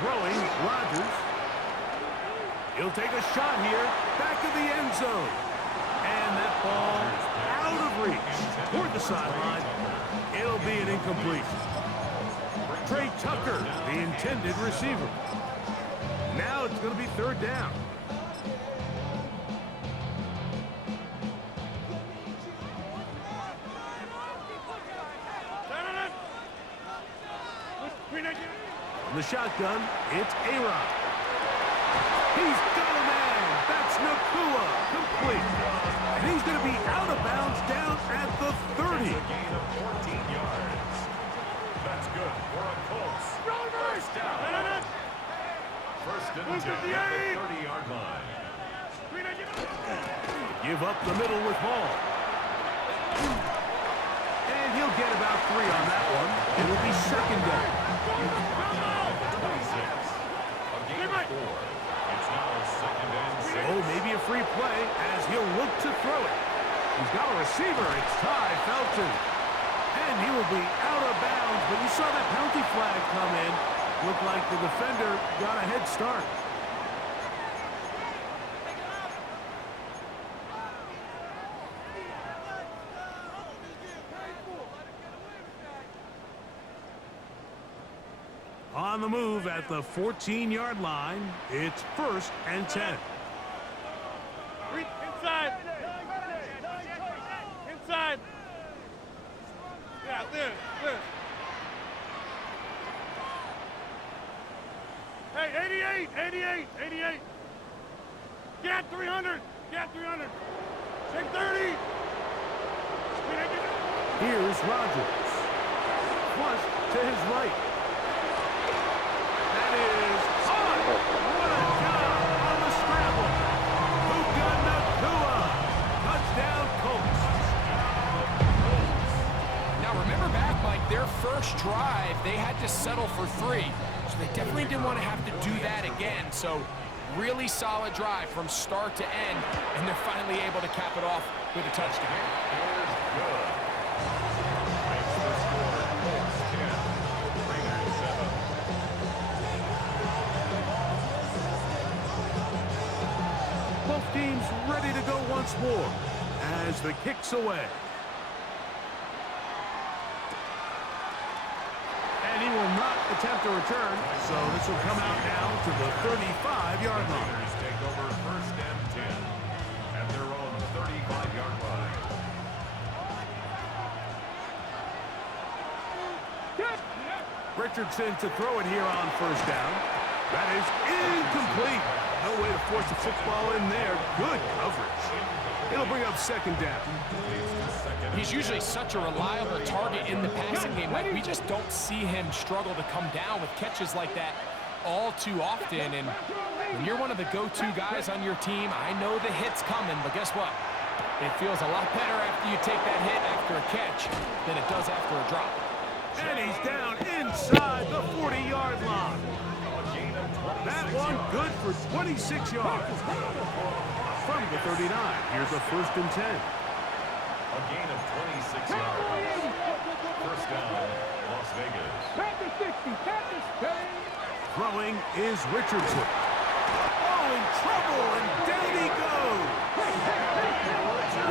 Throwing, Rodgers. He'll take a shot here. Back of the end zone. And that ball out of reach. Toward the sideline. It'll be an incompletion. Trey Tucker, the intended receiver. Now it's going to be third down. From the shotgun, it's A-Rod. He's got a man. That's Nakua. Complete. And he's going to be out of bounds down at the 30. That's a gain of 14 yards. That's good for a Colts. First down. First and 10 at the 30-yard line. Give up the middle with Hall. And he'll get about 3 on that one. It will be second down. 26. A gain of 4. It's now second and 6. Oh, maybe a free play as he'll look to throw it. He's got a receiver. It's Ty Felton. And he will be out of bounds, but you saw that penalty flag come in. Looked like the defender got a head start. On the move at the 14-yard line, it's first and 10. Inside. Inside. Yeah, there. Hey, 88. Get 300. Take 30. Here's Rodgers. Flush to his right. That is on. What a job on the scramble. Puka Nakua. Touchdown, Colts. Now remember back, Mike, their first drive, they had to settle for 3. So they definitely didn't want to have to do that again. So really solid drive from start to end, and they're finally able to cap it off with a touchdown. Here's good. Makes the score Colts 10, Raiders 7. Both teams ready to go once more as the kick's away. And he will not attempt a return, so this will come out now to the 35-yard line. Raiders take over first and 10 at their own 35-yard line. Richardson to throw it here on first down. That is incomplete. No way to force the football in there. Good coverage. It'll bring up second down. He's usually such a reliable target in the passing game. Like, we just don't see him struggle to come down with catches like that all too often. And when you're one of the go-to guys on your team, I know the hit's coming, but guess what? It feels a lot better after you take that hit after a catch than it does after a drop. And he's down inside the 40-yard line. That one good for 26 yards. From the 39, here's a first and 10. A gain of 26 yards. First down, Las Vegas. Throwing is Richardson. Oh, in trouble, and down he goes.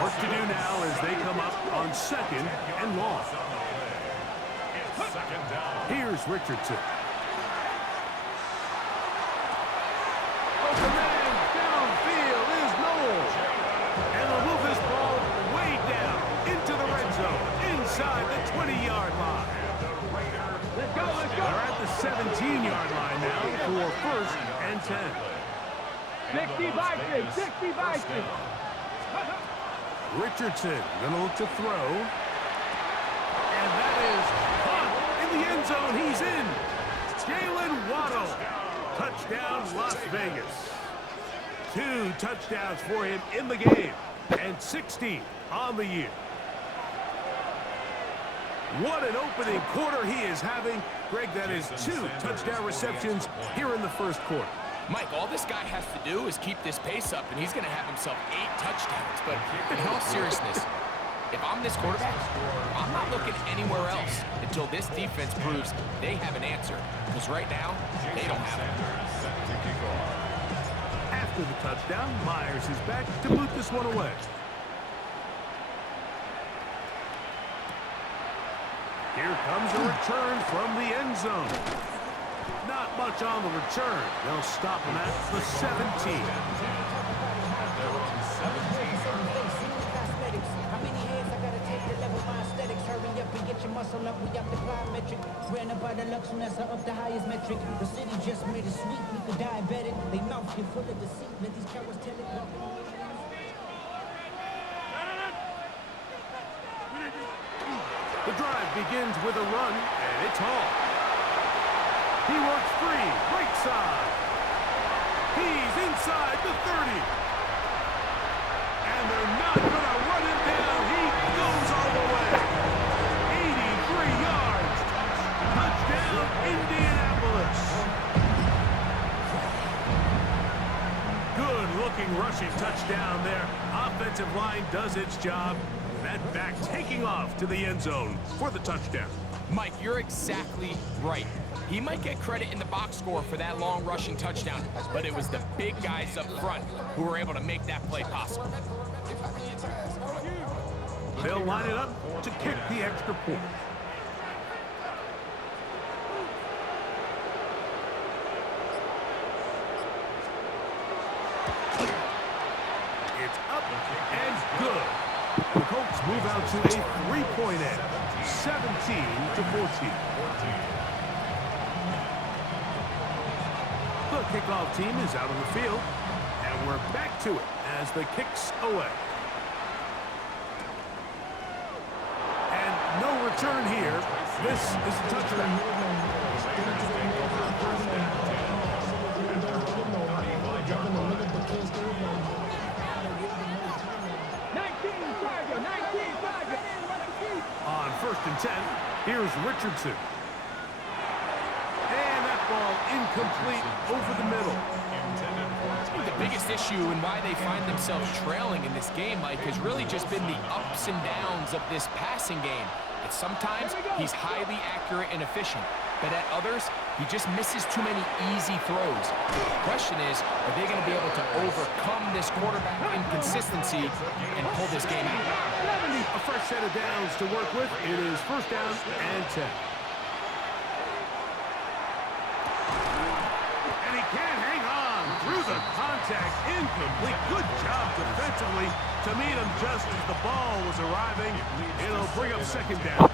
Work to do now as they come up on second and long. It's second down. Here's Richardson. Open man downfield is Noel. And they'll move this ball way down into the red zone, inside the 20-yard line. Let's go. They're at the 17-yard line now for first and 10. 60 Vikings. Richardson gonna look to throw. And that is caught in the end zone. He's in. Jalen Waddle. Touchdown, Las Vegas. 2 touchdowns for him in the game. And 60 on the year. What an opening quarter he is having. Greg, that is 2 touchdown receptions here in the first quarter. Mike, all this guy has to do is keep this pace up, and he's going to have himself 8 touchdowns. But in all seriousness, If I'm this quarterback, I'm not looking anywhere else until this defense proves they have an answer. Because right now, they don't have it. After the touchdown, Myers is back to boot this one away. Here comes a return from the end zone. Not much on the return. They'll stop him at the 17. How many hands I gotta take to level my aesthetics? Hurry up and get your muscle up. We up the plyometric. Ran up by the lux when that's up the highest metric. The city just made it sweet. We could diabetic. They mouth get full of deceit. Let these cowards tell it. The drive begins with a run, and it's Hall. He works free, right side. He's inside the 30. And they're not going to run him down. He goes all the way. 83 yards. Touchdown, Indianapolis. Good-looking rushing touchdown there. Offensive line does its job. That back taking off to the end zone for the touchdown. Mike, you're exactly right. He might get credit in the box score for that long rushing touchdown, but it was the big guys up front who were able to make that play possible. They'll line it up to kick the extra point. It's up and good. The Colts move out to a 3-point end, 17-14. The kickoff team is out on the field, and we're back to it as the kick's away. And no return here. This is a touchdown. On 1st and 10, here's Richardson. And that ball incomplete over the middle. The biggest issue and why they find themselves trailing in this game, Mike, has really just been the ups and downs of this passing game. And sometimes he's highly accurate and efficient, but at others, he just misses too many easy throws. The question is, are they going to be able to overcome this quarterback inconsistency and pull this game out? A fresh set of downs to work with. It is 1st down and 10. And he can't hang on through the contact. Incomplete. Good job defensively to meet him just as the ball was arriving. It'll bring up 2nd down.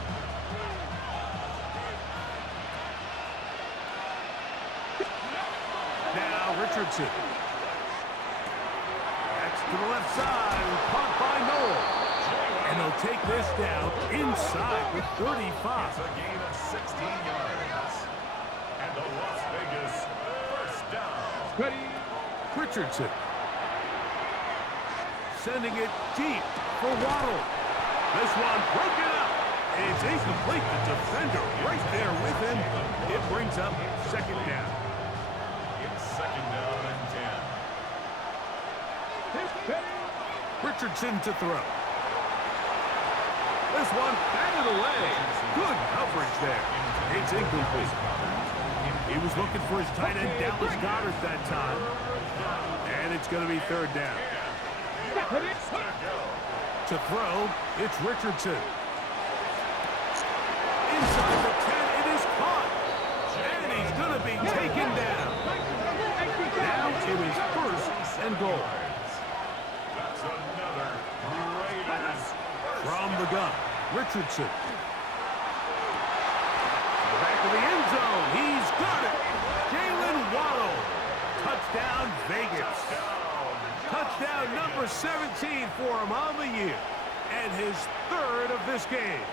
Now Richardson. That's to the left side. Caught by Noel. And they'll take this down inside the 35. It's a gain of 16 yards. And the Las Vegas 1st down. Richardson. Sending it deep for Waddle. This one broken up. It's incomplete. The defender right there with him. It brings up 2nd down. It's 2nd down and 10. Richardson to throw. This one batted away. Good coverage there. It's incomplete. He was looking for his tight end, Dallas Goedert, that time. And it's going to be 3rd down. To throw, it's Richardson. Inside the 10, it is caught. And he's going to be taken down. Now it is 1st and goal. That's another Raiders. From the gun, Richardson. Back of the end zone. He's got it. Jalen Waddle. Touchdown, Vegas. Touchdown number 17 for him on the year. And his 3rd of this game.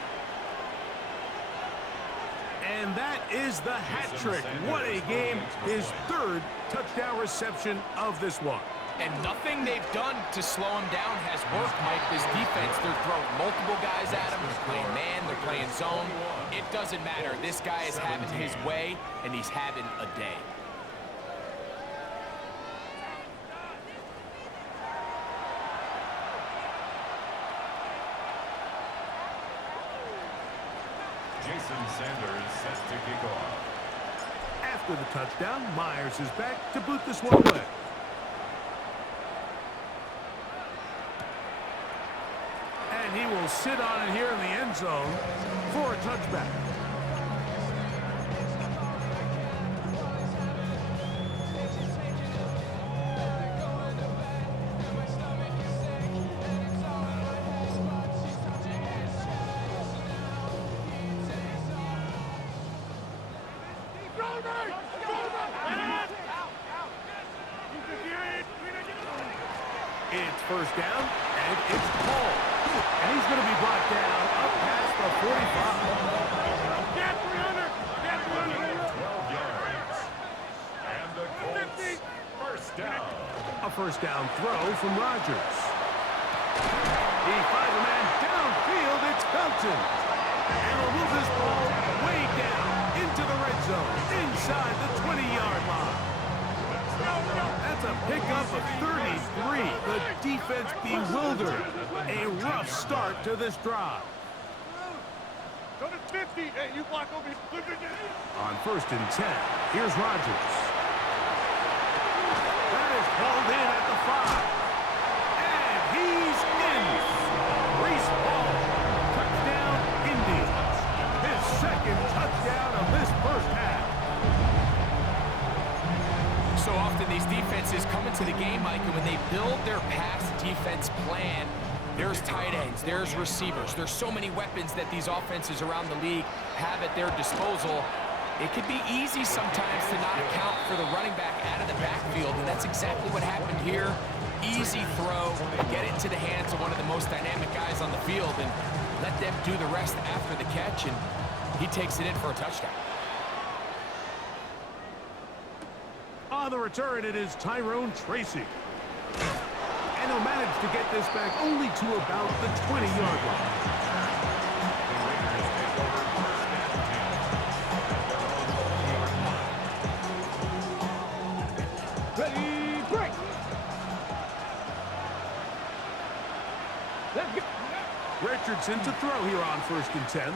And that is the hat trick. What a game. His 3rd touchdown reception of this one. And nothing they've done to slow him down has worked, Mike. This defense, they're throwing multiple guys at him. They're playing man, they're playing zone. It doesn't matter. This guy is having his way, and he's having a day. Jason Sanders set to kick off. After the touchdown, Myers is back to boot this one away. And he will sit on it here in the end zone for a touchback. It's first down, and it's Paul. And he's going to be brought down up past the 45. Get 300! Get 300! 12 yards. And the Colts, first down. A first down throw from Rodgers. He finds a man downfield. It's Felton. And he'll move this ball way down into the red zone, inside the 20-yard line. That's a pickup of 33. The defense bewildered. A rough start to this drive. Go to 50. Hey, you block over here. On first and 10, here's Rodgers. That is called in at the 5. And he's in. Reese Hall, touchdown, Indians. His second touchdown of this first half. So often these defenses come into the game, Mike, and when they build their pass defense plan, there's tight ends, there's receivers, there's so many weapons that these offenses around the league have at their disposal. It can be easy sometimes to not account for the running back out of the backfield, and that's exactly what happened here. Easy throw, get it to the hands of one of the most dynamic guys on the field, and let them do the rest after the catch, and he takes it in for a touchdown. On the return, it is Tyrone Tracy. And he'll manage to get this back only to about the 20-yard line. Ready, break! Let's go! Richardson to throw here on first and 10.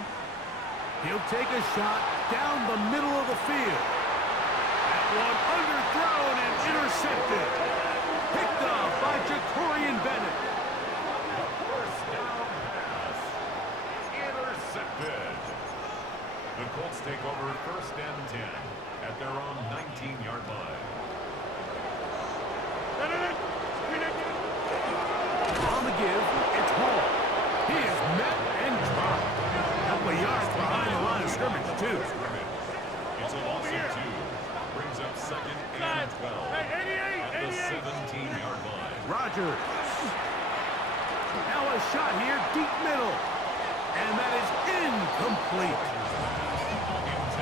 He'll take a shot down the middle of the field. One underthrown and intercepted. Picked off by Jacorian Bennett. First down pass. Intercepted. The Colts take over first and 10 at their own 19-yard line. On the give, it's Hall. He is met and dropped. A couple of yards behind the line of scrimmage, too. It's a loss of 2. Brings up second and 12 at the 17-yard line. Rodgers. Now a shot here, deep middle. And that is incomplete.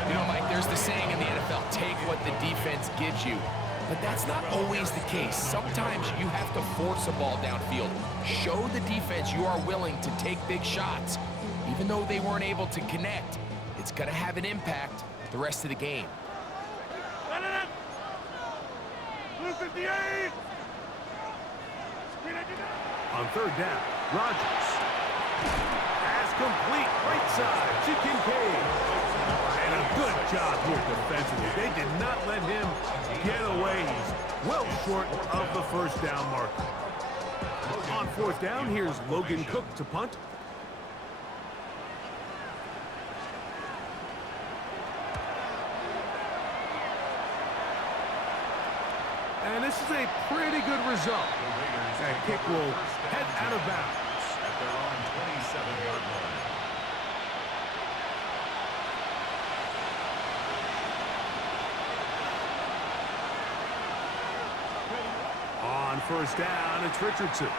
You know, Mike, there's the saying in the NFL, take what the defense gives you. But that's not always the case. Sometimes you have to force a ball downfield. Show the defense you are willing to take big shots. Even though they weren't able to connect, it's going to have an impact the rest of the game. Blue 58! On third down, Rodgers. Pass complete, right side to Kincaid. And a good job here defensively. They did not let him get away. He's well short of the first down marker. On fourth down, here's Logan Cook to punt. And this is a pretty good result. That kick will head out of bounds. At their own 27-yard line. On first down, it's Richardson.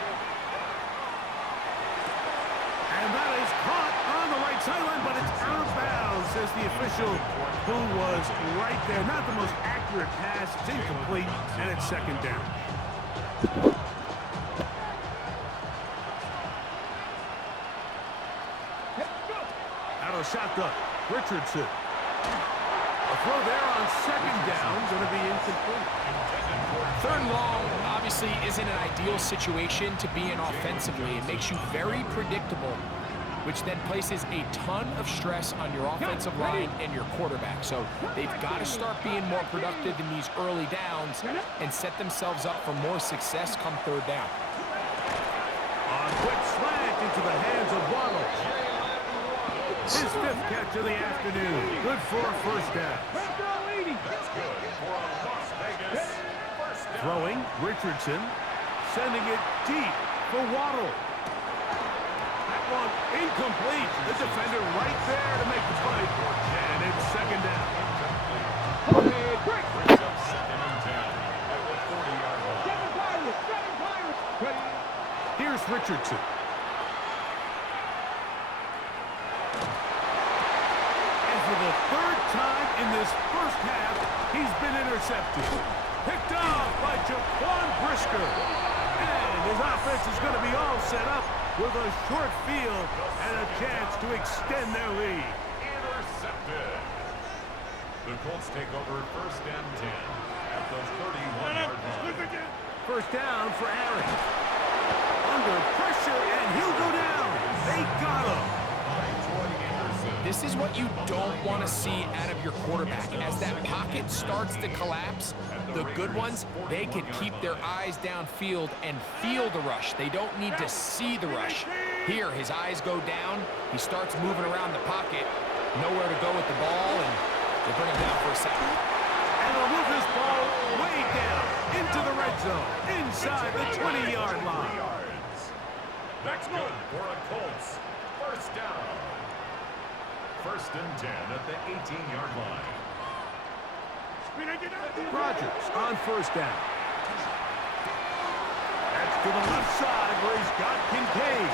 And that is caught on the right sideline, but it's out of bounds, says the official who was right there. Not the most accurate pass. It's incomplete, and it's second down. Out of the shotgun, Richardson. A throw there on second down, going to be incomplete. Third and long obviously isn't an ideal situation to be in offensively. It makes you very predictable. which then places a ton of stress on your offensive line and your quarterback. So they've got to start being more productive in these early downs and set themselves up for more success come third down. On quick slant into the hands of Waddle. His 5th catch of the afternoon. Good for a first down. That's good for a Las Vegas first down. Throwing, Richardson. Sending it deep for Waddle. That one incomplete. The defender right there to make the play. And it's second down. Brings up second and 10 at the 40-yard line. Here's Richardson. And for the 3rd time in this first half, he's been intercepted. Picked off by Jaquan Brisker. And his offense is going to be all set up with a short field and a chance to extend their lead. Intercepted. The Colts take over first and 10 at the 31-yard line. First down for Aaron. Under pressure, and he'll go down. They got him. This is what you don't want to see out of your quarterback. As that pocket starts to collapse, the good ones, they can keep their eyes downfield and feel the rush. They don't need to see the rush. Here, his eyes go down. He starts moving around the pocket. Nowhere to go with the ball, and they bring him down for a sack. And he'll move this ball way down into the red zone, inside the 20-yard line. That's good for a Colts first down. First and 10 at the 18-yard line. Rodgers on first down. That's to the left side where he's got Kincaid.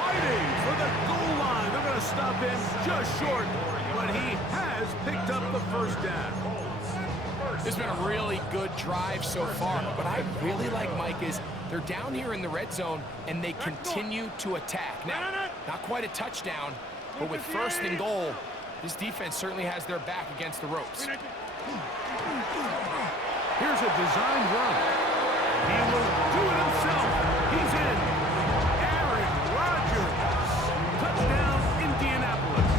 Fighting for the goal line. They're going to stop him just short, but he has picked up the first down. This has been a really good drive so far. What I really like, Mike, is they're down here in the red zone, and they continue to attack. Now, not quite a touchdown, but with first and goal, this defense certainly has their back against the ropes. Here's a designed run. He will do it himself. He's in. Aaron Rodgers. Touchdown, Indianapolis.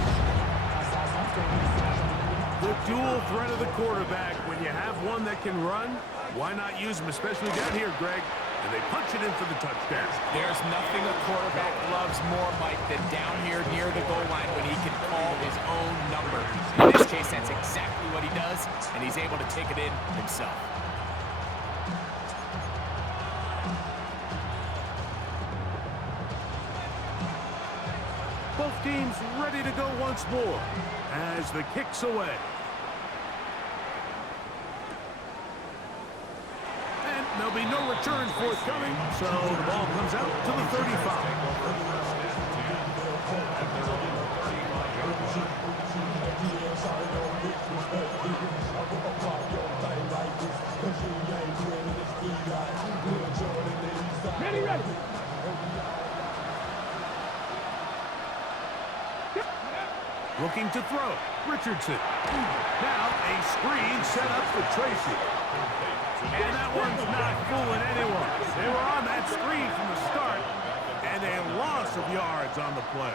The dual threat of the quarterback. When you have one that can run, why not use him, especially down here, Greg? And they punch it in for the touchdown. There's nothing a quarterback loves more, Mike, than down here near the goal line when he can call his own number. In this case, that's exactly what he does, and he's able to take it in himself. Both teams ready to go once more as the kick's away. And there'll be no return forthcoming, so the ball comes out to the 35. Ready. Looking to throw. Richardson. Now a screen set up for Tracy. And that one's not fooling anyone. They were on that screen from the start, and a loss of yards on the play.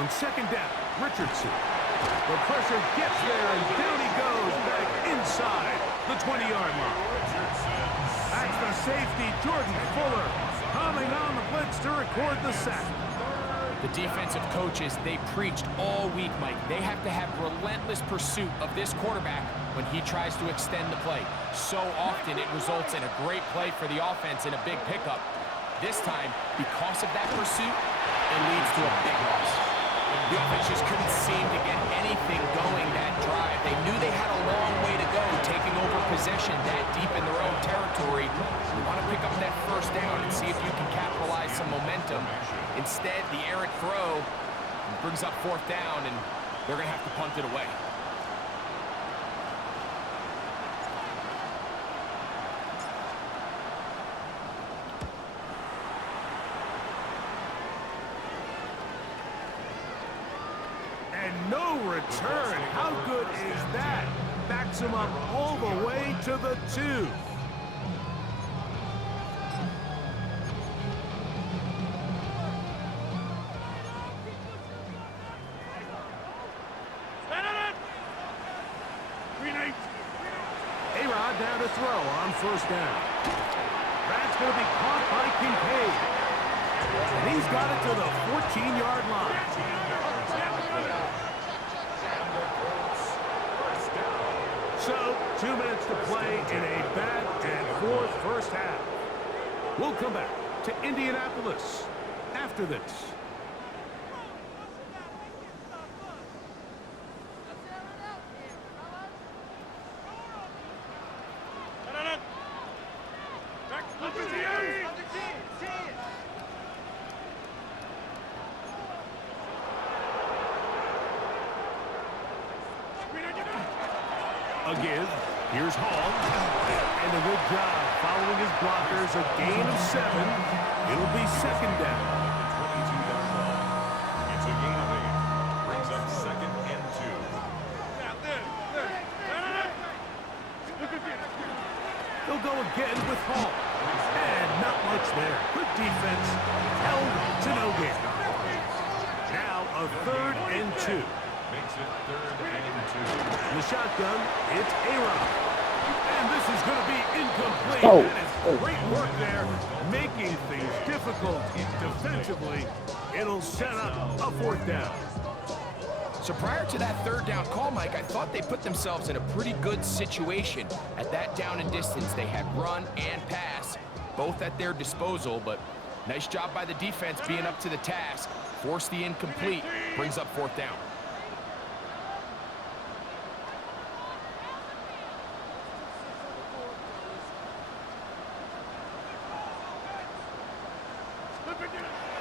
On second down, Richardson. The pressure gets there, and down he goes back inside the 20-yard line. That's the safety, Jordan Fuller, coming on the blitz to record the sack. The defensive coaches, they preached all week, Mike. They have to have relentless pursuit of this quarterback when he tries to extend the play. So often it results in a great play for the offense and a big pickup. This time, because of that pursuit, it leads to a big loss. The offense just couldn't seem to get anything going that drive. They knew they had a long way to go, taking over possession that deep in their own territory. You want to pick up that first down and see if you can capitalize some momentum. Instead, the errant throw brings up fourth down, and they're going to have to punt it away. And no return. How good is that? Backs him up all the way to the 2. shot down to throw on first down. That's going to be caught by Kincaid. And he's got it to the 14-yard line. So, 2 minutes to play in a back-and-forth first half. We'll come back to Indianapolis after this. Again, here's Hall. And a good job following his blockers. A gain of 7. It'll be second down. 22-yard line. It's a gain of 8. Brings up second and 2. They'll go again with Hall. And not much there. Good defense. Held to no gain. Now a 3rd and 2. Makes it 3rd and 2. In the shotgun, it's A-Rod. And this is going to be incomplete. Oh. That is great work there, making things difficult defensively. It'll set up a 4th down. So prior to that 3rd down call, Mike, I thought they put themselves in a pretty good situation. At that down and distance, they had run and pass, both at their disposal, but nice job by the defense being up to the task. Force the incomplete, brings up 4th down.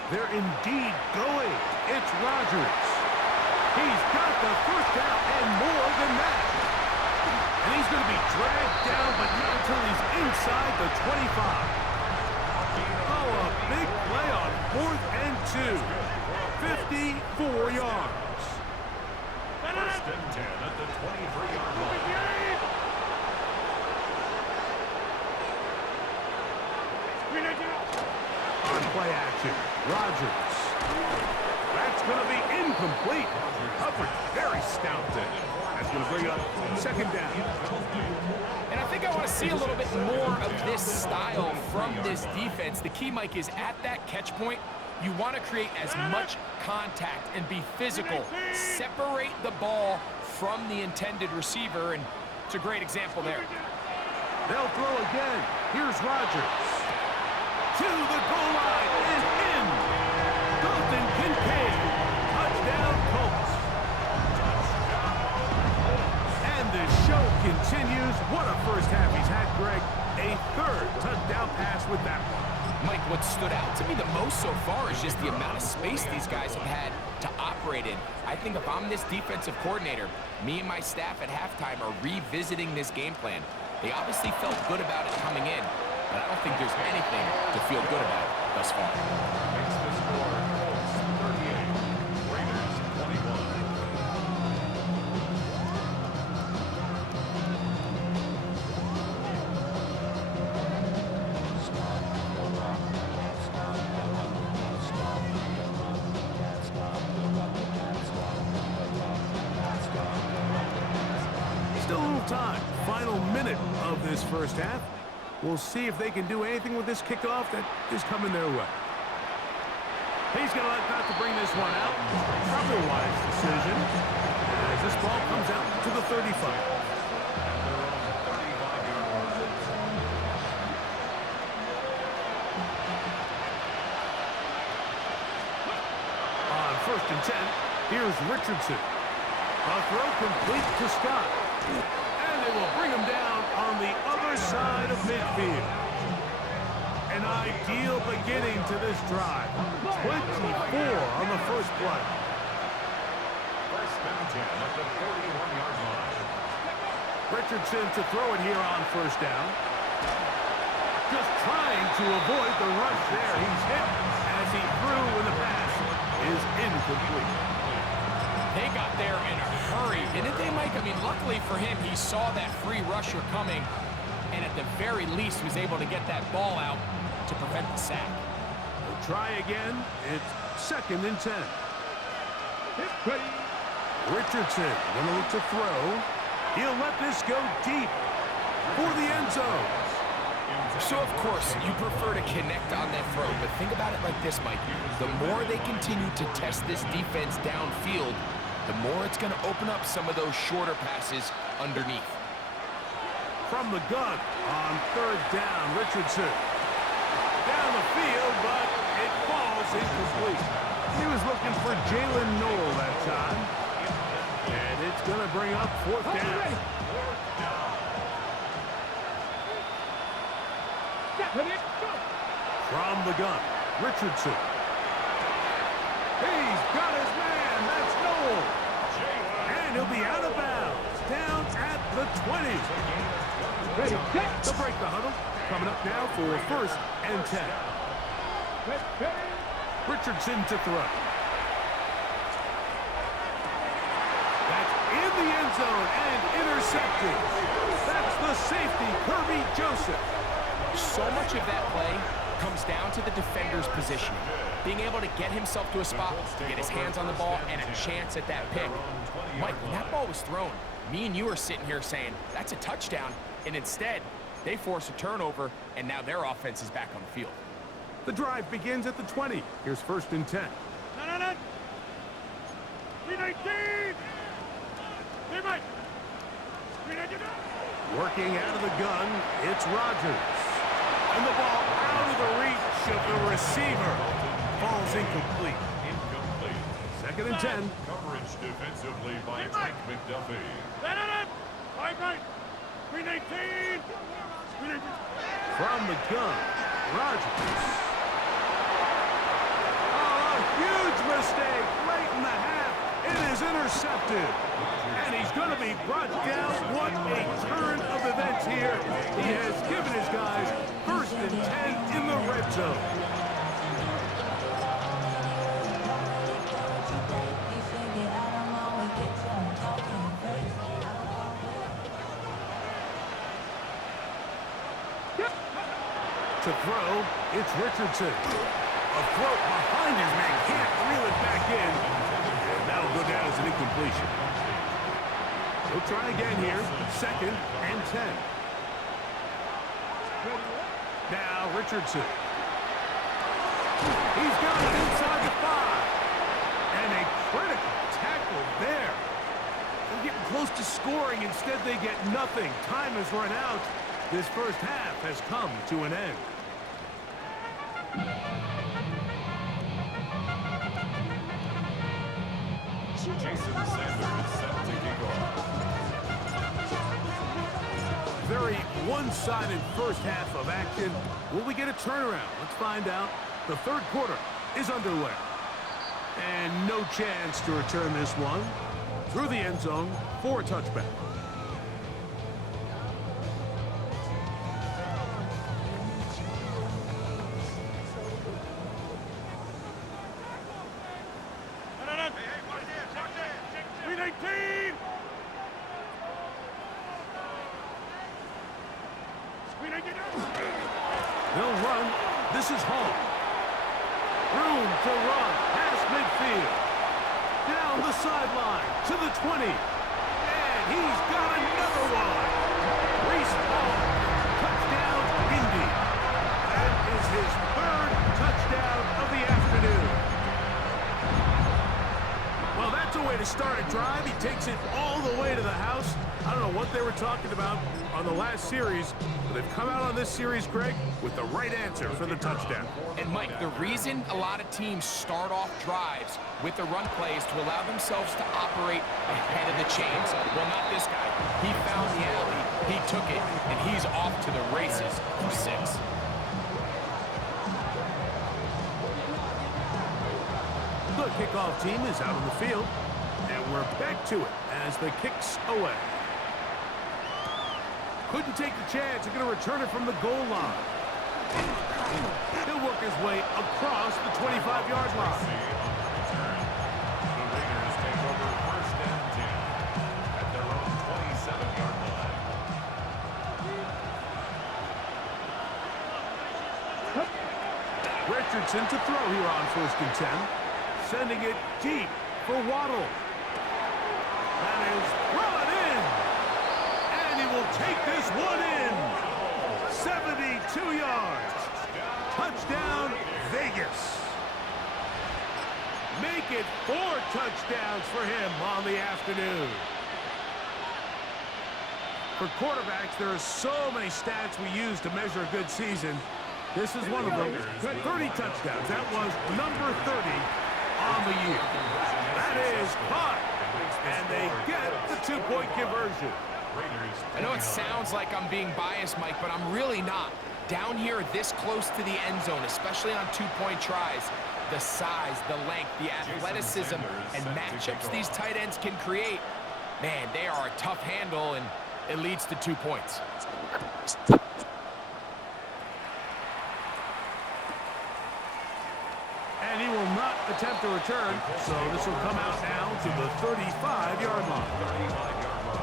They're indeed going. It's Rodgers. He's got the 1st down and more than that. And he's going to be dragged down, but not until he's inside the 25. Oh, a big play on 4th and 2. 54 yards. First and 10 at the 23-yard line. On play action, Rodgers. That's going to be incomplete. Coverage very stout there. That's going to bring up second down. And I think I want to see a little bit more of this style from this defense. The key, Mike, is at that catch point, you want to create as much contact and be physical. Separate the ball from the intended receiver, and it's a great example there. They'll throw again. Here's Rodgers. To the goal line and in. Dalton Kincaid. Touchdown, Colts. And the show continues. What a first half he's had, Greg. A 3rd touchdown pass with that one. Mike, what stood out to me the most so far is just the amount of space these guys have had to operate in. I think if I'm this defensive coordinator, me and my staff at halftime are revisiting this game plan. They obviously felt good about it coming in, but I don't think there's anything to feel good about thus far. Makes the score Colts 38, Raiders 21. Still a little time. Final minute of this first half. We'll see if they can do anything with this kickoff that is coming their way. He's going to let that to bring this one out. Probably a wise decision. As this ball comes out to the 35. On 1st and 10, here's Richardson. A throw complete to Scott. And they will bring him down on the other side of midfield. An ideal beginning to this drive. 24 on the first play. First and 10 at the 41-yard line. Richardson to throw it here on 1st down. Just trying to avoid the rush there. He's hit as he threw when the pass is incomplete. They got there in a hurry, didn't they, Mike? I mean, luckily for him, he saw that free rusher coming, and at the very least was able to get that ball out to prevent the sack. They'll try again. It's 2nd and 10. Richardson going to look to throw. He'll let this go deep. for the end zone. So, of course, you prefer to connect on that throw, but think about it like this, Mike. The more they continue to test this defense downfield, the more it's going to open up some of those shorter passes underneath. From the gun on third down, Richardson. Down the field, but it falls incomplete. He was looking for Jalen Noel that time. And it's going to bring up fourth down. From the gun, Richardson. He's got his man. That's Noel. And he'll be out of bounds. Down at the 20. They'll break the huddle. Coming up now for first and 10. Richardson to throw. That's in the end zone and intercepted. That's the safety, Kirby Joseph. So much of that play comes down to the defender's positioning. Being able to get himself to a spot, get his hands on the ball, and a chance at that pick. Mike, when that ball was thrown, me and you are sitting here saying, that's a touchdown, and instead, they force a turnover, and now their offense is back on the field. The drive begins at the 20. Here's first and 10. No. 319. Hey, Mike. 319. Working out of the gun, it's Rodgers. And the ball out of the reach of the receiver. Falls incomplete. Second and 10. Coverage defensively by Mike McDuffie. No. 319. From the gun, Rodgers. Oh, a huge mistake late in the half. It is intercepted. And he's going to be brought down. What a turn of events here. He has given his guys first and 10 in the red zone. To throw, it's Richardson. A throw behind his man, can't reel it back in. And that'll go down as an incompletion. He'll try again here, second and 10. Now Richardson. He's got it inside the 5. And a critical tackle there. They're getting close to scoring. Instead, they get nothing. Time has run out. This first half has come to an end. Jason Sanders set to kick off. Very one-sided first half of action. Will we get a turnaround? Let's find out. The third quarter is underway. And no chance to return this one. Through the end zone for a touchback. They'll run. This is Hall. Room to run past midfield. Down the sideline to the 20. And he's got another one. Reese Hall. Touchdown, Indy. That is his third touchdown of the afternoon. Well, that's a way to start a drive. He takes it all the way to the house. I don't know what they were talking about on the last series, but they've come out on this series, Greg, with the right answer for the touchdown. And Mike, the reason a lot of teams start off drives with the run plays to allow themselves to operate ahead of the chains. Well, not this guy. He found the alley, he took it, and he's off to the races for 6. The kickoff team is out on the field, and we're back to it as the kick's away. Couldn't take the chance. They're going to return it from the goal line. He'll work his way across the 25-yard line. The Raiders take over first and 10 at their own 27-yard line. Richardson to throw here on first and 10. Sending it deep for Waddle. That is brought in. And he will take this one in. 2 yards. Touchdown, Vegas. Make it 4 touchdowns for him on the afternoon. For quarterbacks, there are so many stats we use to measure a good season. This is one of them. 30 touchdowns. That was number 30 on the year. That is caught. And they get the 2-point conversion. I know it sounds like I'm being biased, Mike, but I'm really not. Down here this close to the end zone, especially on 2-point tries, the size, the length, the athleticism, and matchups these tight ends can create, man, they are a tough handle, and it leads to 2 points. And he will not attempt a return, so this will come out now to the 35-yard line. 35-yard line.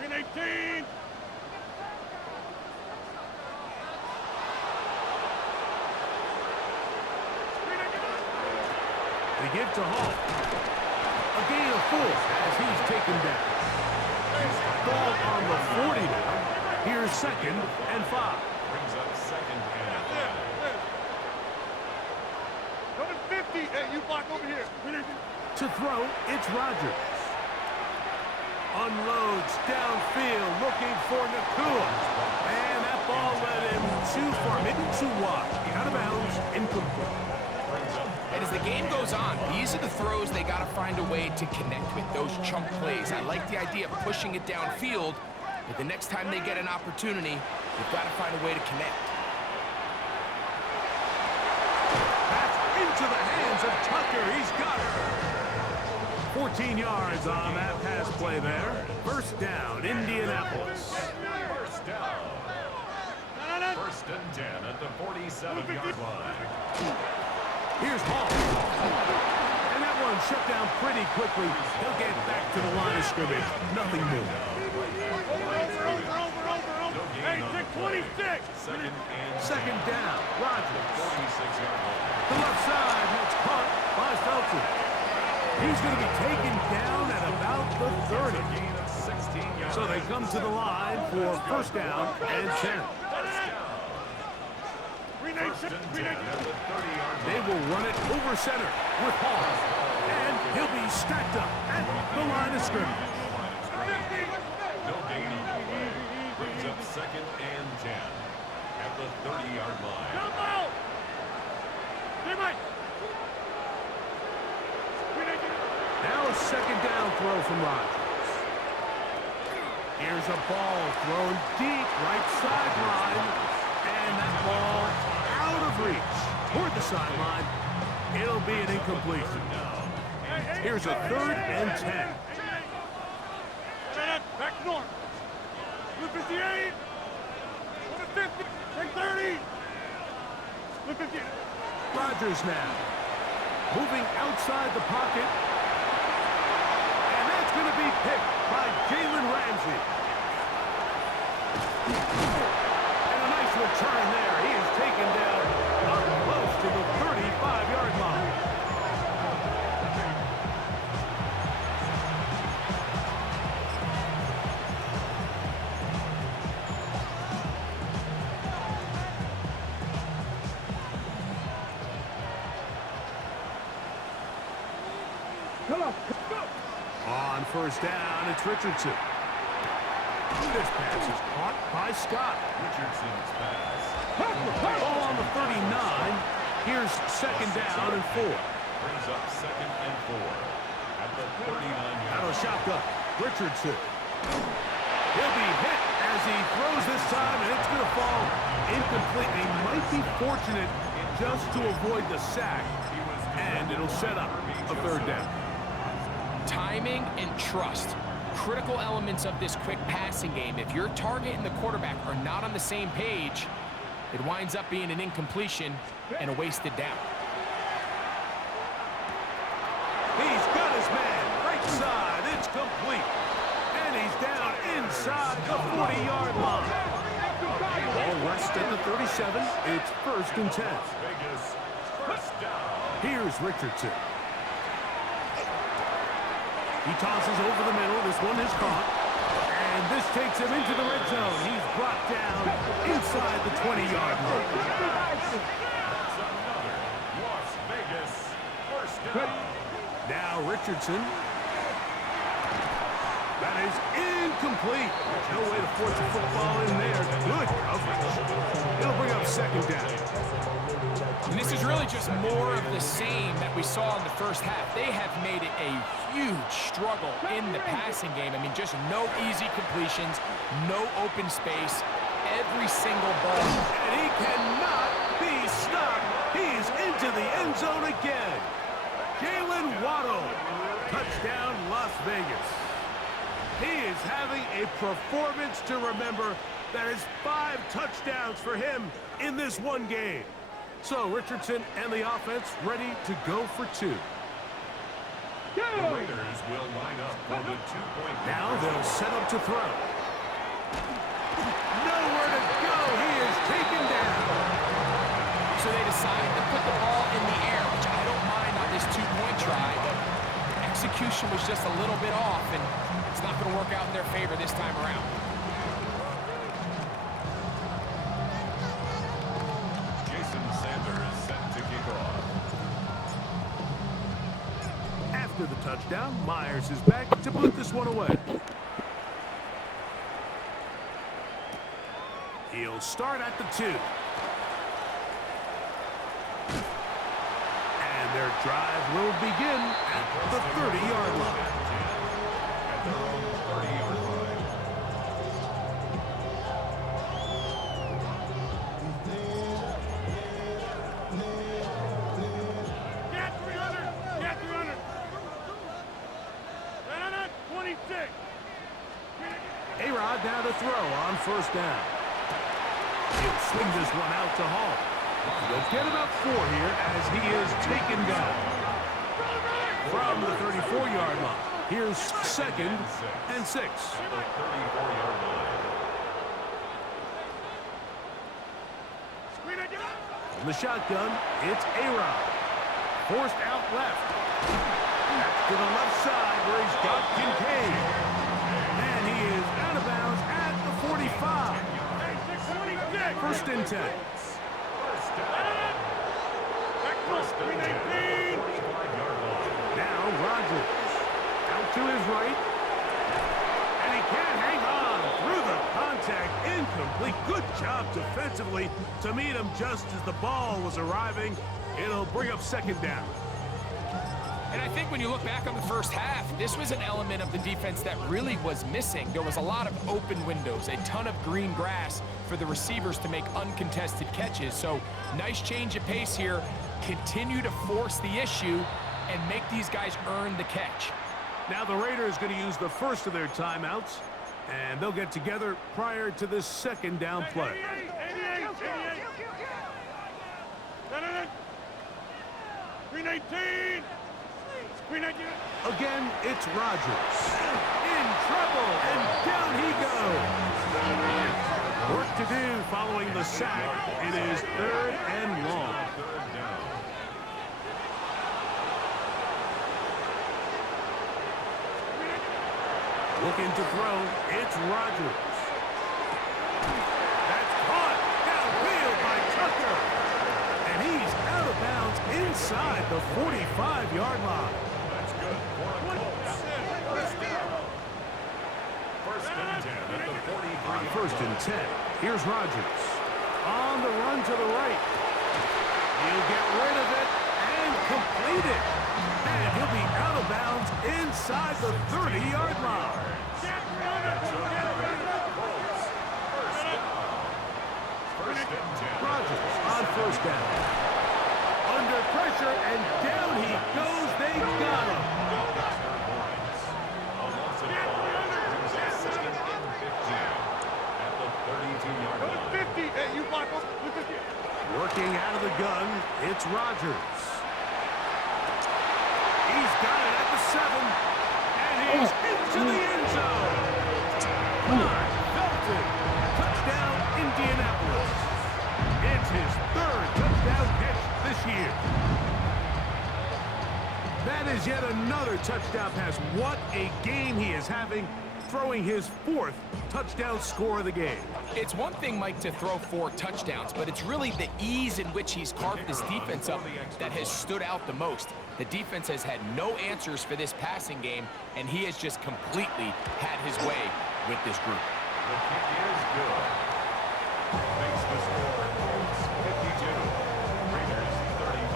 Green 18. They give to Hall. A gain of 4 as he's taken down. Ball on the 40 now. Here's 2nd and 5. Brings up 2nd and 5. Coming 50. Hey, you block over here. To throw, it's Rodgers. Unloads downfield, looking for Nakua. And that ball led him too far, maybe too wide. Out of bounds, incomplete. And as the game goes on, these are the throws they got to find a way to connect with, those chunk plays. I like the idea of pushing it downfield, but the next time they get an opportunity, they've got to find a way to connect. That's into the hands of Tucker. He's got it. 14 yards on that pass play there. First down, Indianapolis. First down. 1st and 10 at the 47-yard line. Here's Hall. And that one shut down pretty quickly. He'll get back to the line of scrimmage. Nothing new. Over. Hey, take 26. 2nd down, Rodgers. 46-yard line. The left side, and it's caught by Felton. He's going to be taken down at about the 30. Gain of 16 yards. So they come to the line for 1st down and 10. First and 10 at the 30-yard line. They will run it over center with Hall. And he'll be stacked up at the line of scrimmage. No gain on the play. Brings up 2nd and 10 at the 30-yard line. Come out. Hey, Mike. Now a 2nd down throw from Rodgers. Here's a ball thrown deep right sideline. And that ball out of reach toward the sideline. It'll be an incompletion. Here's a 3rd and 10. Back north. 58. 50. Take 30. 58. Rodgers now. Moving outside the pocket. And that's going to be picked by Jalen Ramsey. And a nice return there. He is taken down up close to the 35-yard line. On 1st down, it's Richardson. This pass is caught by Scott. Richardson's pass. Ball on the 39. Here's 2nd down and 4. Brings up 2nd and 4 at the 39-yard Out of line. shotgun, Richardson. He'll be hit as he throws this time, and it's going to fall incomplete. They might be fortunate just to avoid the sack, and it'll set up a 3rd down. Timing and trust, critical elements of this quick passing game. If your target and the quarterback are not on the same page, it winds up being an incompletion and a wasted down. He's got his man, right side, it's complete. And he's down inside the 40-yard line. Ball rests at the 36. 7. It's 1st and 10. Las Vegas, first down. Here's Richardson. He tosses over the middle. This one is caught. And this takes him into the red zone. He's brought down inside the 20-yard line. That's another Las Vegas first down. Now Richardson. That is incomplete. No way to force a football in there. Good coverage. It'll bring up 2nd down. And this is really just more of the same that we saw in the first half. They have made it a huge struggle in the passing game. I mean, just no easy completions, no open space, every single ball. And he cannot be stopped. He's into the end zone again. Jalen Waddle. Touchdown, Las Vegas. He is having a performance to remember. That is 5 touchdowns for him in this one game. So Richardson and the offense ready to go for 2. The Raiders will line up for the 2-point. Now they'll set up to throw. Nowhere to go. He is taken down. So they decided to put the ball in the air, which I don't mind on this 2-point try, but execution was just a little bit off, and it's not going to work out in their favor this time around. After the touchdown, Myers is back to put this one away. He'll start at the 2. And their drive will begin at the 30-yard line. At their own 30-yard line. Get 300! Get 300! 26! A-Rod now to throw on 1st down. He'll swing this one out to Hall. They'll get about 4 here as he is taken down. From the 34-yard line, here's 2nd and 6. 34-yard line. From the shotgun, it's A-Rod. Forced out left. That's to the left side where he's got Kincaid. And he is out of bounds at the 45. 1st and 10. Now Rodgers. Out to his right. And he can't hang on through the contact. Incomplete. Good job defensively to meet him just as the ball was arriving. It'll bring up 2nd down. And I think when you look back on the first half, this was an element of the defense that really was missing. There was a lot of open windows, a ton of green grass for the receivers to make uncontested catches. So nice change of pace here. Continue to force the issue and make these guys earn the catch. Now the Raiders going to use the first of their timeouts, and they'll get together prior to this 2nd down play. 319! Again, it's Rodgers. In trouble, and down he goes. Work to do following the sack. It is 3rd and long. Looking to throw, it's Rodgers. That's caught downfield by Tucker. And he's out of bounds inside the 45-yard line. That's good for a Colts. First down. 1st and 10 at the 43. 1st and 10. Here's Rodgers. On the run to the right. He'll get rid of it and complete it. And he'll be out of bounds inside the 30-yard line. Rodgers on 1st down. Under pressure, and down he goes. They got him. A loss of 5 brings us 2nd and 15 at the 32-yard line. 50! Hey, you block him! Working out of the gun, it's Rodgers. He's got it at the 7, and he's into the end zone. Belton. Touchdown, Indianapolis. That is yet another touchdown pass. What a game he is having, throwing his 4th touchdown score of the game. It's one thing, Mike, to throw 4 touchdowns, but it's really the ease in which he's carved this defense up that has stood out the most. The defense has had no answers for this passing game, and he has just completely had his way with this group. The kick is good. Makes the score Colts 52, Raiders 35.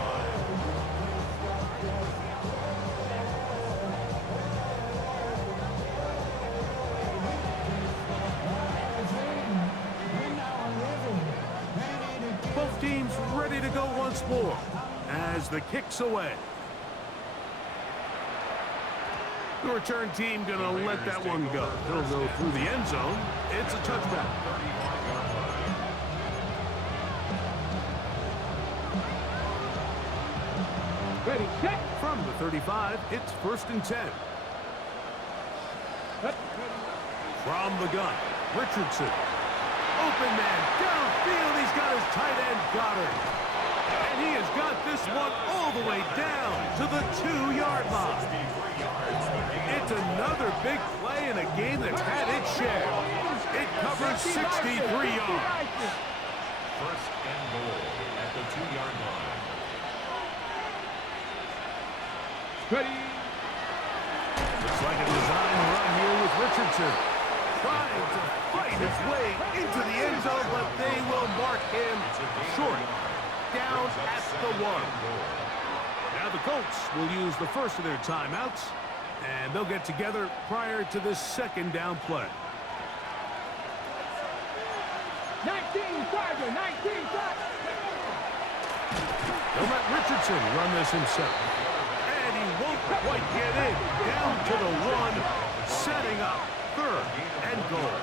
Both teams ready to go once more as the kick's away. The return team going to let that one go. He'll go through the end zone. It's a touchback. Ready, set. From the 35, it's 1st and 10. From the gun, Richardson. Open man, downfield. He's got his tight end, Goddard. And he has got this one all the way down to the 2-yard line. It's another big play in a game that's had its share. It covers 63 yards. 1st and goal at the 2-yard line. Ready. Looks like a design run here with Richardson. Trying to fight his way into the end zone, but they will mark him short. Down at the 1. Now the Colts will use the first of their timeouts, and they'll get together prior to this 2nd down play. 19, Tiger, 19, Tiger. They'll let Richardson run this himself. And he won't quite get in. Down to the 1, setting up 3rd and goal.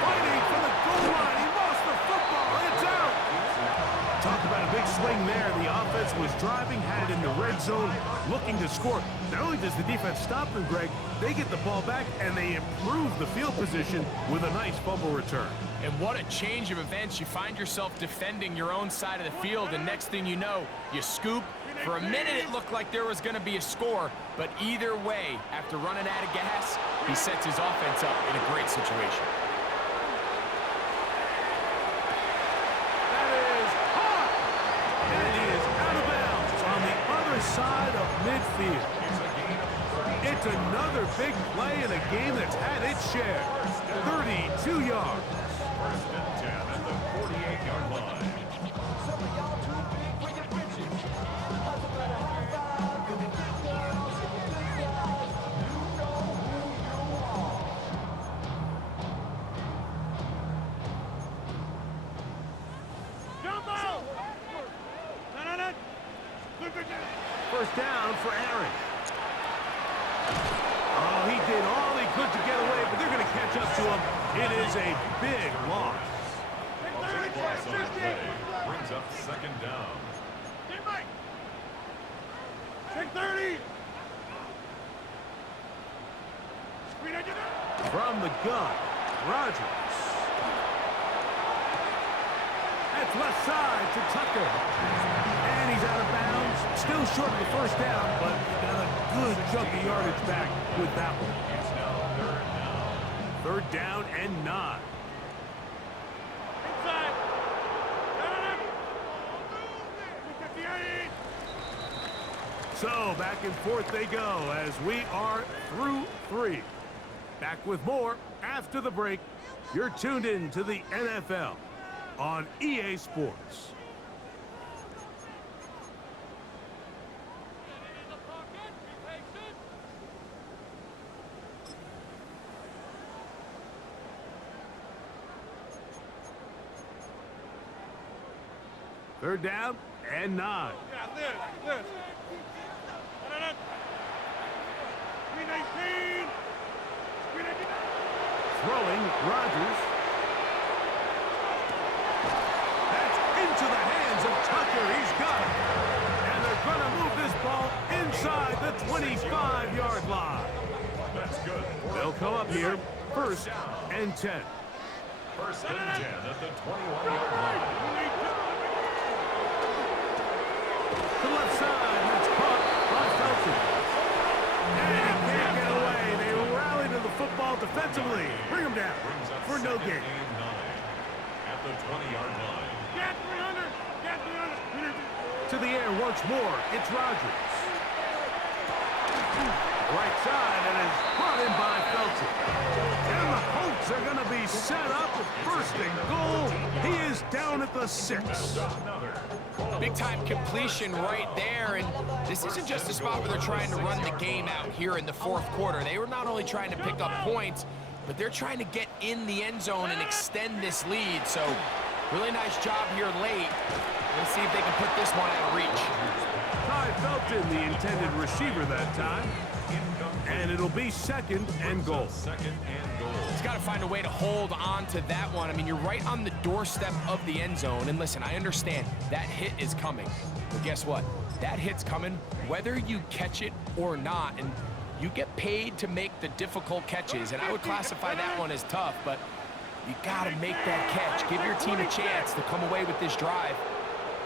Fighting for the goal line. He lost the football. It's out. Talk about a big swing there. The offense was driving, had it in the red zone, looking to score. Not only does the defense stop them, Greg, they get the ball back, and they improve the field position with a nice fumble return. And what a change of events. You find yourself defending your own side of the field, and next thing you know, you scoop. For a minute, it looked like there was going to be a score, but either way, after running out of gas, he sets his offense up in a great situation. That is hot, and he is out of bounds on the other side of midfield. It's another big play in a game that's had its share. 32 yards. 1st and 10 at the 48-yard line. Jumbo. No. 1st down for Aaron. Oh, he did all he could to get away, but they're going to catch up to him. It is a big loss. A big loss on the play brings up 2nd down. Take 30. From the gun, Rodgers. That's left side to Tucker. And he's out of bounds. Still short of the 1st down, but he got a good chunk of yardage back with that one. It's now 3rd down. 3rd down and 9. Inside. No. 58. So back and forth they go as we are through 3. Back with more after the break. You're tuned in to the NFL on EA Sports. Third down and 9. Yeah, this. 319. Throwing, Rodgers. That's into the hands of Tucker. He's got it. And they're going to move this ball inside the 25-yard line. That's good. They'll come up here, 1st and 10. 1st and 10 at the 21-yard line. To the left side. That's caught by Felton. And he can't get away. They rally to the football defensively. Bring him down for no gain. At the 20-yard line. Get 300. Get 300. To the air once more. It's Rodgers. Right side, and is brought in by Felton. And the Colts are going to be set up with first and goal. He is down at the 6. Big-time completion right there, and this isn't just a spot where they're trying to run the game out here in the fourth quarter. They were not only trying to pick up points, but they're trying to get in the end zone and extend this lead. So, really nice job here late. Let's see if they can put this one out of reach. Ty Felton, the intended receiver that time. And it'll be second and goal. Second and goal. He's got to find a way to hold on to that one. I mean, you're right on the doorstep of the end zone. And listen, I understand that hit is coming. But guess what? That hit's coming whether you catch it or not. And you get paid to make the difficult catches. And I would classify that one as tough, but you got to make that catch. Give your team a chance to come away with this drive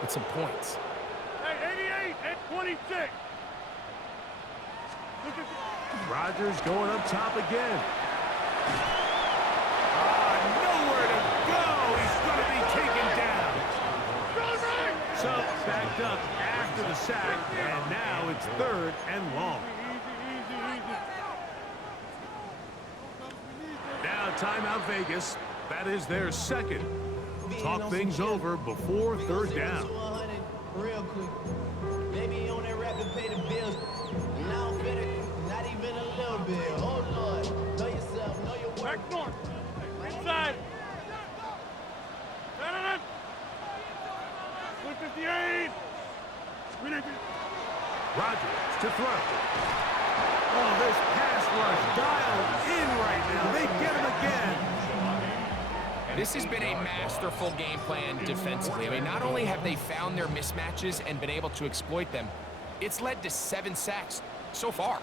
with some points. Hey, 88 and 26. Rodgers going up top again. Nowhere to go. He's going to be taken down. So backed up after the sack, and now it's third and long. Now timeout Vegas. That is their second. Talk things over before third down. Real quick. Maybe on that rapid pay the bills. Now better, not even a little bit. Oh Lord, know yourself, know your work. Back north. Inside. 158. Rodgers to throw. Oh, this pass rush dialed in right now. They get him again. This has been a masterful game plan defensively. I mean, not only have they found their mismatches and been able to exploit them, it's led to 7 sacks so far.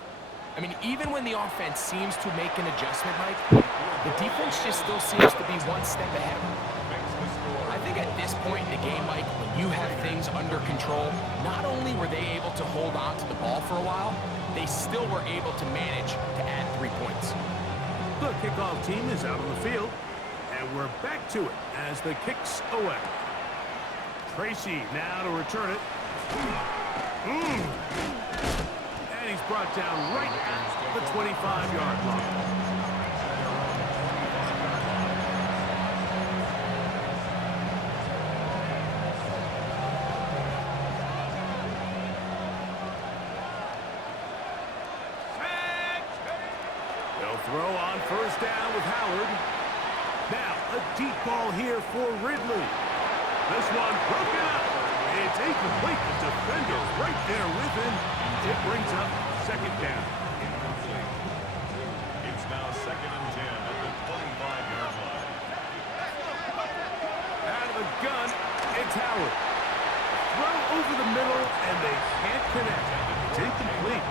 I mean, even when the offense seems to make an adjustment, Mike, the defense just still seems to be one step ahead of them. I think at this point in the game, Mike, when you have things under control, not only were they able to hold on to the ball for a while, they still were able to manage to add 3 points. The kickoff team is out on the field, and we're back to it as the kick's away. Tracy now to return it. And he's brought down right at the 25-yard line. They'll throw on first down with Howard. Now, a deep ball here for Ridley. This one broken up. It's incomplete. The defender right there with him. It brings up second down. It's now second and 10 at the 25-yard line. Out of the gun, it's Howard. Throw over the middle, and they can't connect. It's incomplete.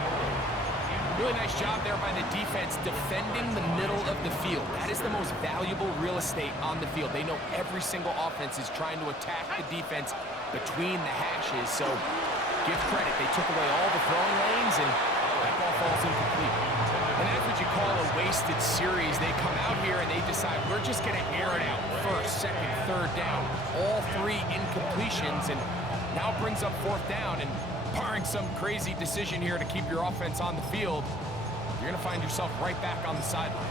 Really nice job there by the defense defending the middle of the field. That is the most valuable real estate on the field. They know every single offense is trying to attack the defense between the hashes. So give credit. They took away all the throwing lanes, and that ball falls incomplete. And that's what you call a wasted series. They come out here and they decide, we're just going to air it out. First, second, third down. All 3 incompletions, and now brings up fourth down. And barring some crazy decision here to keep your offense on the field, you're going to find yourself right back on the sideline.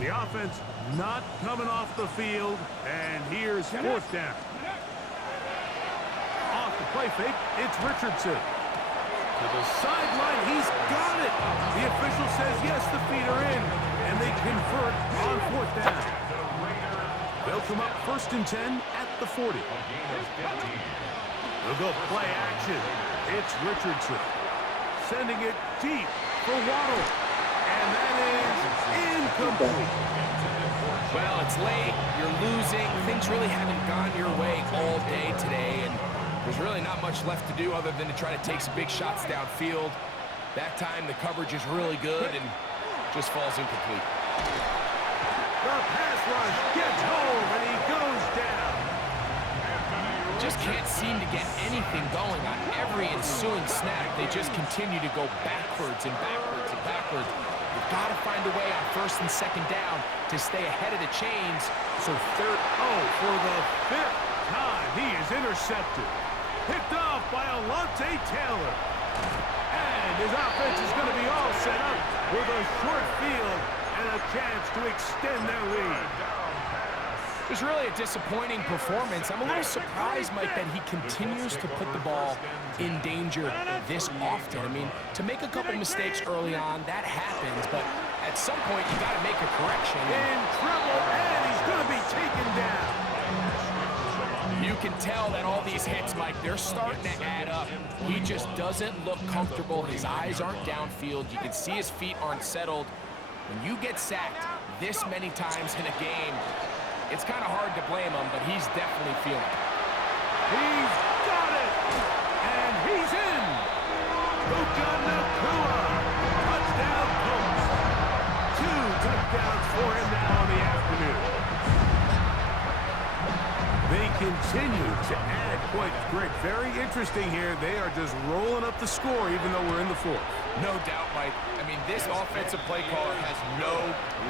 The offense not coming off the field, and here's fourth down. Off the play fake, it's Richardson. To the sideline, he's got it. The official says yes, the feet are in, and they convert on fourth down. They'll come up first and 10 at the 40. They'll go play action. It's Richardson. Sending it deep for Waddle. And that is incomplete. Well, it's late, you're losing, things really haven't gone your way all day today, and There's really not much left to do other than to try to take some big shots downfield. That time the coverage is really good and just falls incomplete. The pass rush gets home and he goes down. Just can't seem to get anything going on every ensuing snap. They just continue to go backwards and backwards and backwards. You've got to find a way on 1st and 2nd down to stay ahead of the chains. So third, for the 5th time, he is intercepted. Picked off by Alontae Taylor. And his offense is going to be all set up with a short field and a chance to extend their lead. just really a disappointing performance. I'm a little surprised, Mike, that he continues to put the ball in danger this often. I mean, to make a couple mistakes early on, that happens, but at some point, you got to make a correction. In trouble, and he's going to be taken down. You can tell that all these hits, Mike, they're starting to add up. He just doesn't look comfortable. His eyes aren't downfield. You can see his feet aren't settled. When you get sacked this many times in a game, it's kind of hard to blame him, but he's definitely feeling it. He's got it, and he's in. Puka Nacua, touchdown Colts. 2 touchdowns for him now on the afternoon. They continue to add points. Greg, very interesting here. They are just rolling up the score even though we're in the 4th. No doubt, Mike. I mean, this offensive play caller has no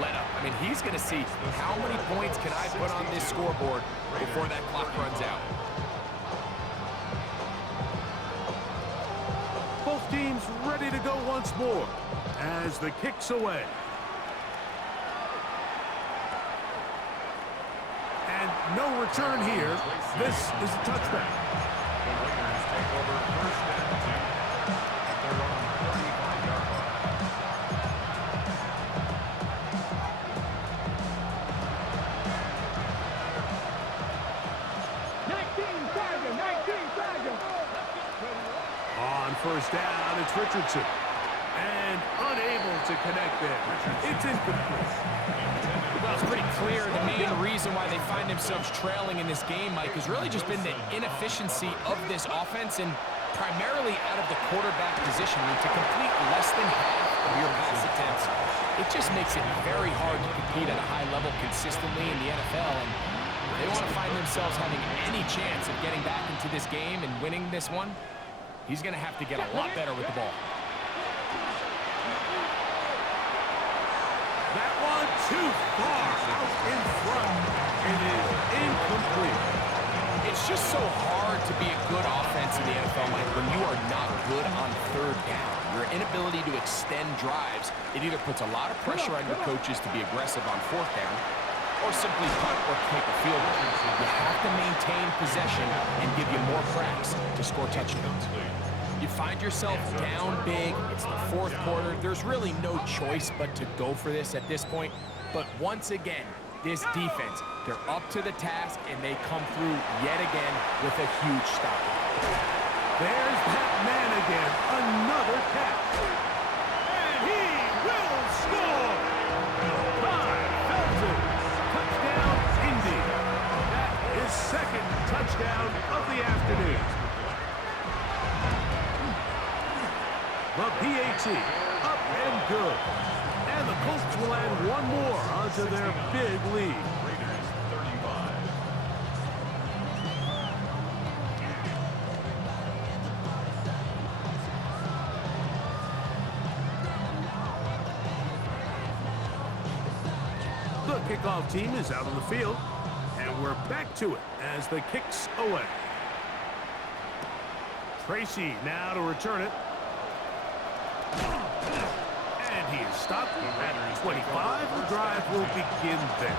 let-up. I mean, he's going to see how many points can I put on this scoreboard before that clock runs out. Both teams ready to go once more as the kick's away. And no return here. This is a touchback. The Raiders take over 1st and 10 at their own 35-yard line. On 1st down, it's Richardson. And unable to connect there. It's incomplete. Well, it's pretty clear the main reason why they find themselves trailing in this game, Mike, has really just been the inefficiency of this offense and primarily out of the quarterback position. I mean, to complete less than half of your pass attempts, it just makes it very hard to compete at a high level consistently in the NFL. And if they want to find themselves having any chance of getting back into this game and winning this one, he's going to have to get a lot better with the ball. That one too far out in front. It is incomplete. It's just so hard to be a good offense in the NFL, Mike, when you are not good on 3rd down. Your inability to extend drives, it either puts a lot of pressure on your coaches to be aggressive on 4th down or simply punt or kick a field goal. You have to maintain possession and give you more cracks to score touchdowns. You find yourself down big, it's the 4th quarter, there's really no choice but to go for this at this point. But once again, this defense, they're up to the task and they come through yet again with a huge stop. There's that man again, another catch. And he will score! By Felton, touchdown Indy. That is 2nd touchdown of the afternoon. The PAT, up and good. And the Colts will add one more onto their big lead. Raiders 35. The kickoff team is out on the field, and we're back to it as the kick's away. Tracy now to return it. And he is stopped at 25. The drive will begin there.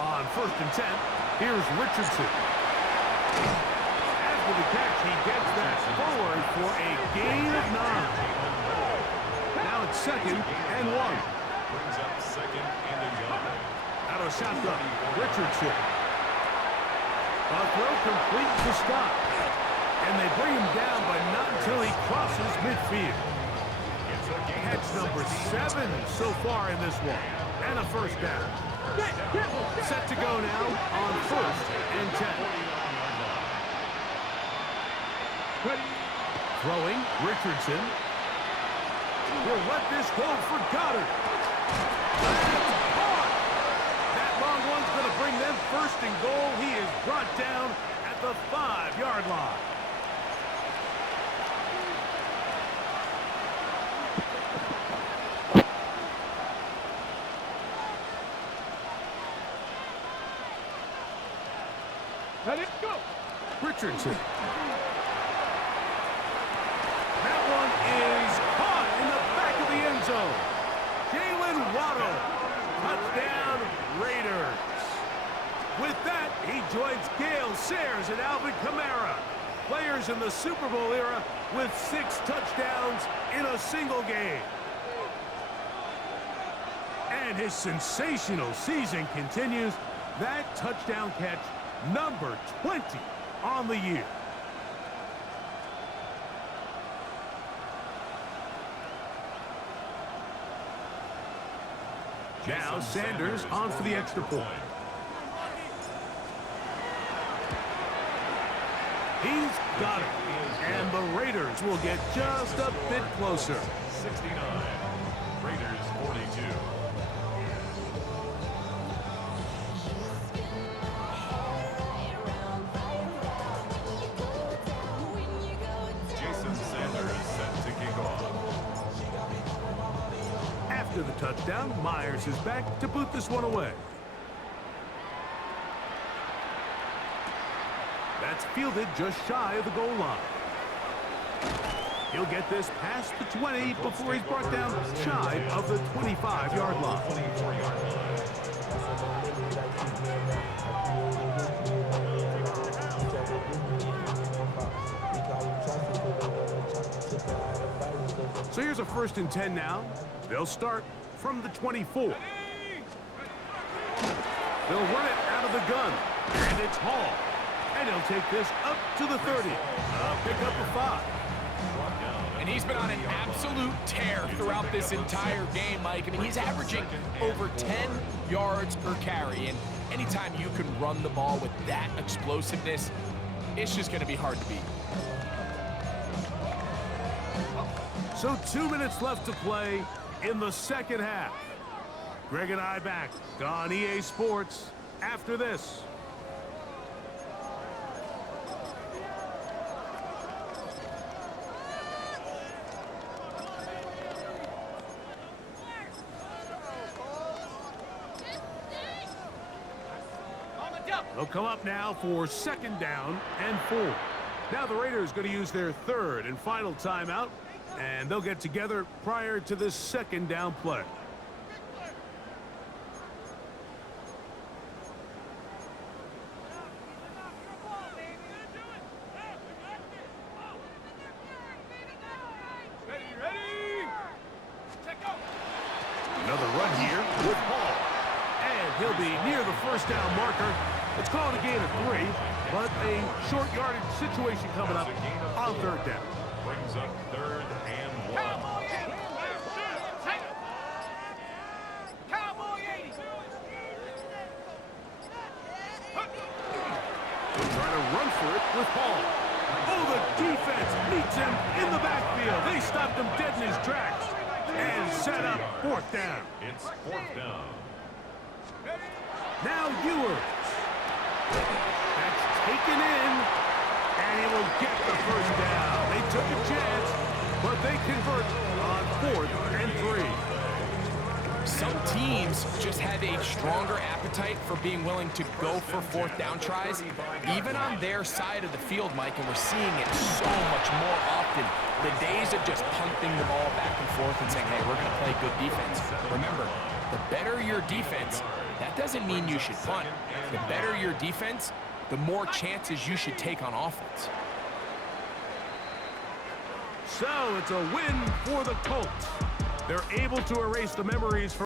On 1st and 10, here's Richardson. After the catch, he gets that forward for a gain of 9. Now it's 2nd and 1. Brings up 2nd and 11. Out of shotgun, Richardson. A throw complete to stop. And they bring him down, but not until he crosses midfield. Catch number 7 so far in this one. And a first down. Set to go now on 1st and 10. Throwing, Richardson. Will let this go for Goddard. That's caught. That long one's going to bring them 1st and goal. He is brought down at the 5-yard line. Let it go. Richardson. That one is caught in the back of the end zone. Jalen Waddle. Touchdown, Raiders. With that, he joins Gale Sayers and Alvin Kamara, players in the Super Bowl era with 6 touchdowns in a single game. And his sensational season continues. That touchdown catch, number 20 on the year. Now Sanders on for the extra point. He's got it. And the Raiders will get just a bit closer. 69. Raiders 42. After the touchdown, Myers is back to boot this one away. That's fielded just shy of the goal line. He'll get this past the 20 before he's brought down shy of the 25-yard line. So here's a 1st and 10 now. They'll start from the 24. They'll run it out of the gun. And it's Hall. And he'll take this up to the 30. Pick up a 5. And he's been on an absolute tear throughout this entire game, Mike. I mean, he's averaging over 10 yards per carry. And anytime you can run the ball with that explosiveness, it's just going to be hard to beat. So 2 minutes left to play in the second half. Greg and I back on EA Sports after this. They'll come up now for 2nd down and 4. Now the Raiders going to use their 3rd and final timeout, and they'll get together prior to this 2nd down play. Another run here with Hall. And he'll be near the 1st down marker. It's called a gain of 3, but a short yardage situation coming up on 3rd down. Brings up 3rd and 1. They're trying to run for it with Hall. Oh, the defense meets him in the backfield. They stopped him dead in his tracks and set up 4th down. It's 4th down. Now Ewers. That's taken in, and he will get the 1st down. They took a chance, but they convert on 4th and 3. Some teams just have a stronger appetite for being willing to go for 4th down tries, even on their side of the field, Mike, and we're seeing it so much more often. The days of just punting the ball back and forth and saying, hey, we're going to play good defense. Remember, the better your defense, that doesn't mean you should punt. The better your defense, the more chances you should take on offense. So it's a win for the Colts. They're able to erase the memories from